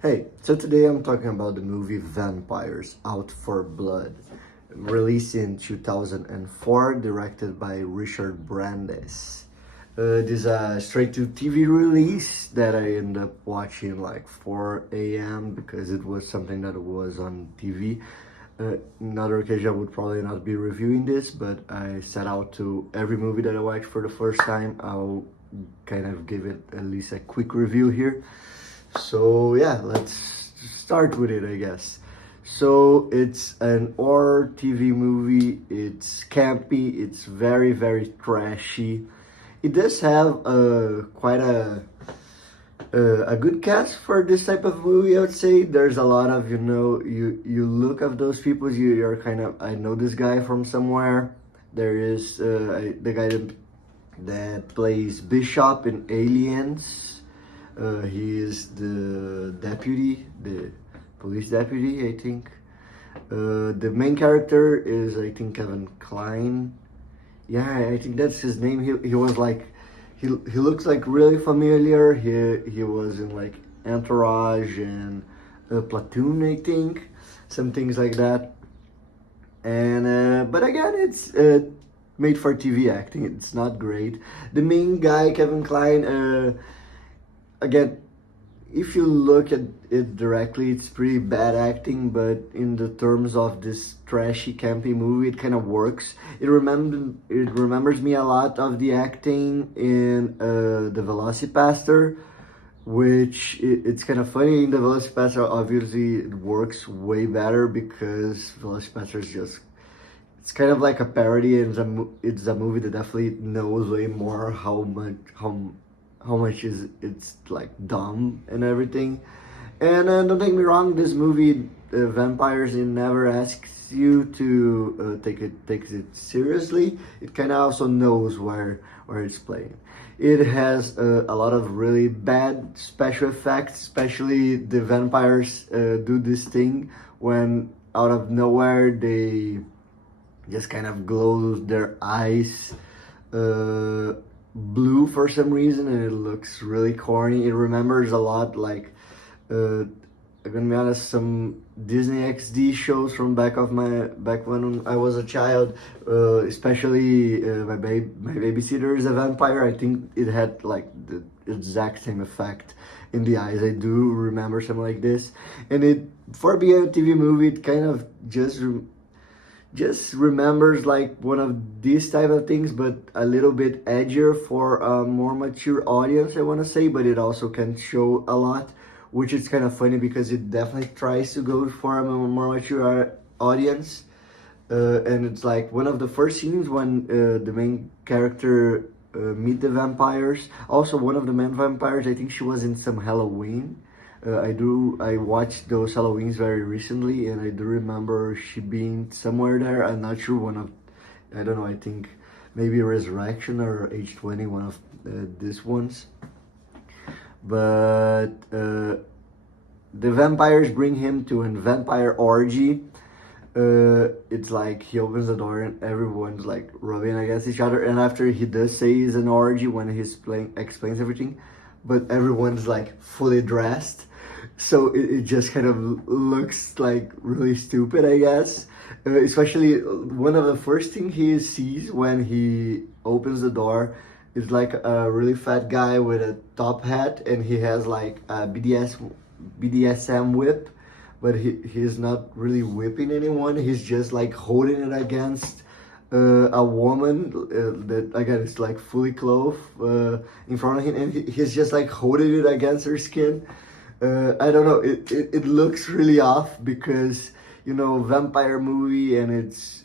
Hey, so today I'm talking about the movie Vampires Out for Blood, released in 2004, directed by Richard Brandes. This is a straight to TV release that I ended up watching like 4 a.m. because it was something that was on TV. Another occasion I would probably not be reviewing this, but I set out to every movie that I watch for the first time. I'll kind of give it at least a quick review here. So yeah, let's start with it, I guess. So it's an horror TV movie. It's campy. It's very trashy. It does have quite a good cast for this type of movie. I would say there's a lot of you look at those people. You're kind of, I know this guy from somewhere. There is the guy that plays Bishop in Aliens. He is the deputy, the police deputy, I think. The main character is, I think, Kevin Kline. Yeah, I think that's his name. He was like, he looks like really familiar. He was in like Entourage and Platoon, I think, some things like that. And but again, it's made for TV acting. It's not great. The main guy, Kevin Kline. Again, if you look at it directly, it's pretty bad acting, but in the terms of this trashy, campy movie, it kind of works. It remembers me a lot of the acting in the Velocipaster, which it's kind of funny. In the Velocipaster, obviously, it works way better because Velocipaster is just, it's kind of like a parody, and it's a movie that definitely knows way more how much is it's like dumb and everything. And don't take me wrong, this movie Vampires, it never asks you to takes it seriously. It kind of also knows where it's playing. It has a lot of really bad special effects, especially the vampires do this thing when out of nowhere they just kind of glow their eyes blue for some reason, and it looks really corny. It remembers a lot like I'm gonna be honest, some Disney XD shows from back when I was a child. Especially my babysitter is a vampire. I think it had like the exact same effect in the eyes. I do remember something like this, and it, for being a TV movie, it kind of just remembers like one of these type of things, but a little bit edgier for a more mature audience, I want to say. But it also can show a lot, which is kind of funny because it definitely tries to go for a more mature audience. And it's like one of the first scenes when the main character meet the vampires. Also, one of the main vampires, I think she was in some Halloween. I watched those Halloweens very recently, and I do remember she being somewhere there. I'm not sure, one of, I don't know, I think maybe Resurrection or H20, one of these ones. But the vampires bring him to a vampire orgy. It's like he opens the door and everyone's like rubbing against each other. And after he does say it's an orgy when he's playing, explains everything, but everyone's like fully dressed, so it just kind of looks like really stupid, I guess. Especially one of the first thing he sees when he opens the door is like a really fat guy with a top hat, and he has like a BDSM whip, but he's not really whipping anyone. He's just like holding it against a woman that again is like fully clothed in front of him, and he's just like holding it against her skin. I don't know. It looks really off because vampire movie, and it's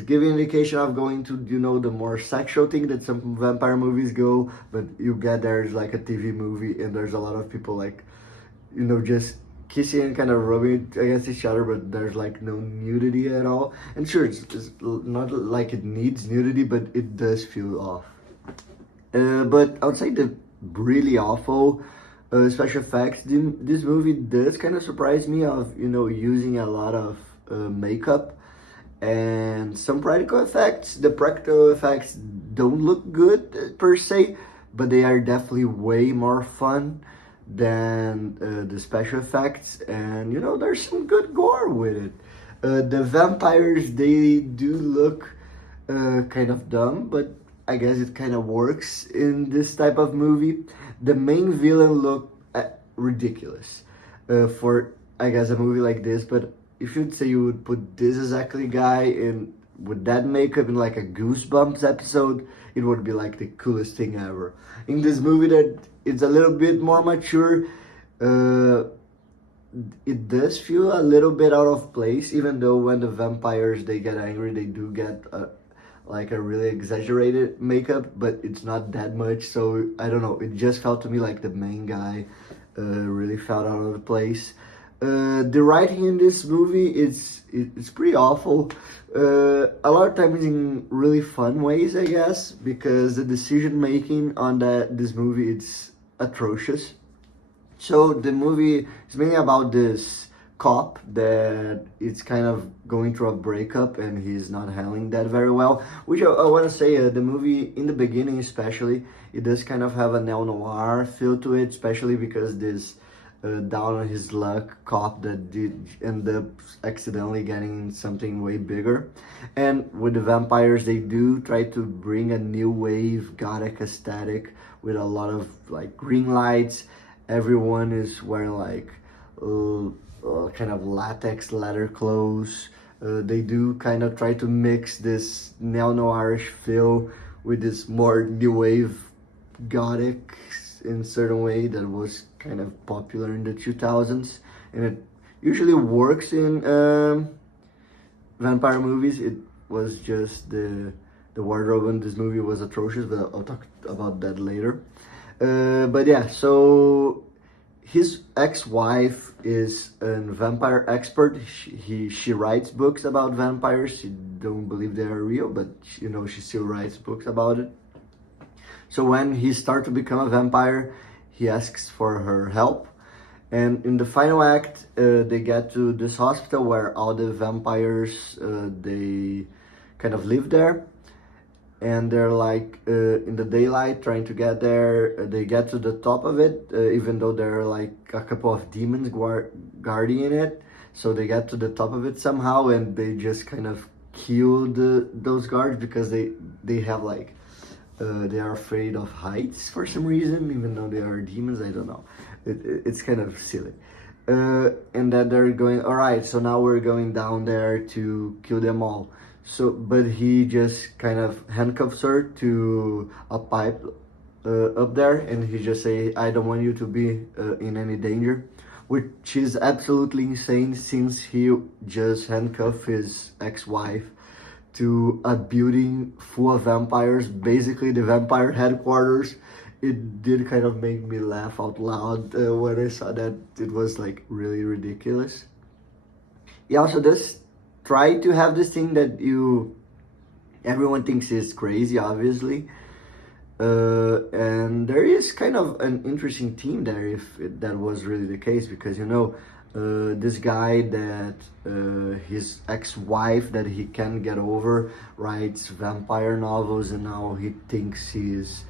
giving indication of going to the more sexual thing that some vampire movies go, but you get there's like a TV movie and there's a lot of people like just kissing and kind of rubbing against each other, but there's like no nudity at all. And sure, it's not like it needs nudity, but it does feel off. But outside the really awful special effects, this movie does kind of surprise me of using a lot of makeup and some practical effects. The practical effects don't look good per se, but they are definitely way more fun than the special effects, and you know, there's some good gore with it. The vampires, they do look kind of dumb, but I guess it kind of works in this type of movie. The main villain looked ridiculous for, I guess, a movie like this, but if you'd say you would put this exactly guy in with that makeup in like a Goosebumps episode, it would be like the coolest thing ever. In this movie that it's a little bit more mature, uh, it does feel a little bit out of place, even though when the vampires they get angry, they do get like a really exaggerated makeup, but it's not that much. So I don't know. It just felt to me like the main guy really felt out of place. The writing in this movie it's pretty awful. A lot of times in really fun ways, I guess, because the decision making on this movie it's atrocious. So the movie is mainly about this cop that it's kind of going through a breakup and he's not handling that very well. Which I want to say, the movie in the beginning especially, it does kind of have a neo-noir feel to it, especially because this down on his luck cop that did end up accidentally getting something way bigger. And with the vampires, they do try to bring a new wave gothic aesthetic with a lot of like green lights. Everyone is wearing like kind of latex leather clothes. They do kind of try to mix this neo-noirish feel with this more new wave gothic in certain way that was kind of popular in the 2000s, and it usually works in vampire movies. It was just the wardrobe in this movie was atrocious, but I'll talk about that later. But yeah, so his ex-wife is a vampire expert. She writes books about vampires. She don't believe they are real, but you know, she still writes books about it. So when he starts to become a vampire, he asks for her help. And in the final act, they get to this hospital where all the vampires, they kind of live there. And they're like in the daylight trying to get there. They get to the top of it, even though there are like a couple of demons guarding it. So they get to the top of it somehow, and they just kind of kill those guards because they have like they are afraid of heights for some reason, even though they are demons. I don't know. It's kind of silly. And then they're going, all right, so now we're going down there to kill them all. So, but he just kind of handcuffs her to a pipe up there, and he just say, I don't want you to be in any danger, which is absolutely insane since he just handcuffed his ex-wife to a building full of vampires, basically the vampire headquarters. It did kind of make me laugh out loud when I saw that. It was like really ridiculous. He also does try to have this thing that everyone thinks is crazy, obviously. And there is kind of an interesting theme there if that was really the case, because you know, this guy that his ex-wife that he can't get over writes vampire novels, and now he thinks he's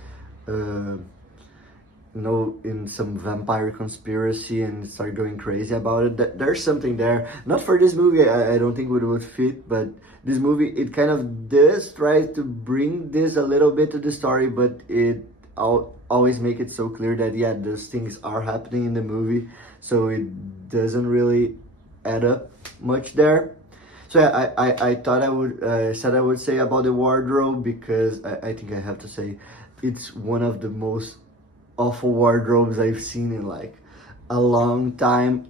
in some vampire conspiracy and start going crazy about it. There's something there. Not for this movie, I don't think it would fit, but this movie, it kind of does try to bring this a little bit to the story, but it always make it so clear that yeah, those things are happening in the movie, so it doesn't really add up much there. So yeah, I thought I would said I would say about the wardrobe, because I think I have to say it's one of the most awful wardrobes I've seen in like a long time.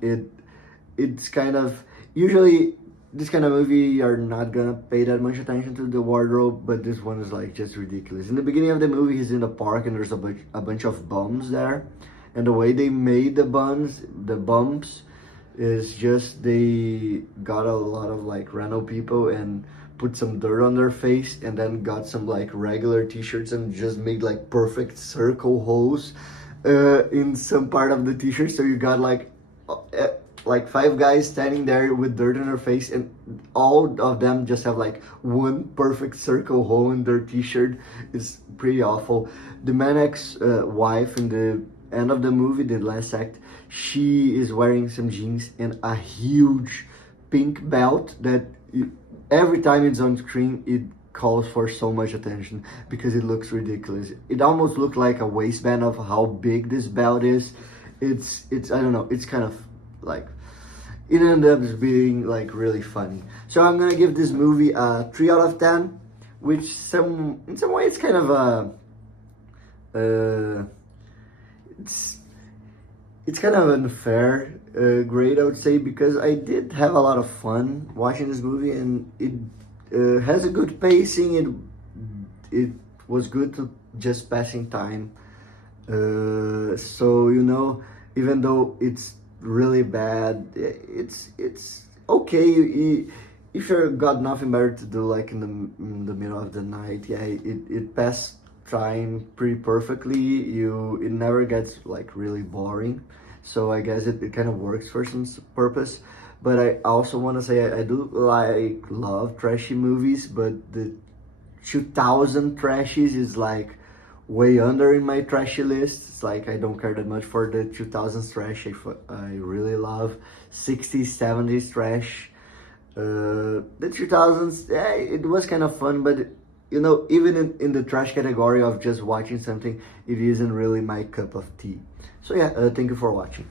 It's kind of, usually this kind of movie you're not gonna pay that much attention to the wardrobe, but this one is like just ridiculous. In the beginning of the movie, he's in the park and there's a bunch of bums there, and the way they made the bumps is just they got a lot of like random people and put some dirt on their face, and then got some like regular t-shirts and just made like perfect circle holes in some part of the t-shirt. So you got like 5 guys standing there with dirt on their face, and all of them just have like one perfect circle hole in their t-shirt. It's pretty awful. The man ex wife in the end of the movie, the last act, she is wearing some jeans and a huge pink belt that every time it's on screen, it calls for so much attention because it looks ridiculous. It almost looked like a waistband of how big this belt is. It's I don't know, it's kind of like, it ended up being like really funny. So I'm gonna give this movie a 3 out of 10, which in some way it's kind of a it's kind of unfair grade, I would say, because I did have a lot of fun watching this movie, and it has a good pacing. It was good to just passing time. So you know, even though it's really bad, it's okay. If you got nothing better to do, like in the middle of the night, yeah, it passed time pretty perfectly. It never gets like really boring, so I guess it kind of works for some purpose. But I also want to say I do love trashy movies, but the 2000 trashies is like way under in my trashy list. It's like I don't care that much for the 2000s trash. I really love 60s, 70s trash. The 2000s, yeah, it was kind of fun, but you know, even in the trash category of just watching something, it isn't really my cup of tea. So yeah, thank you for watching.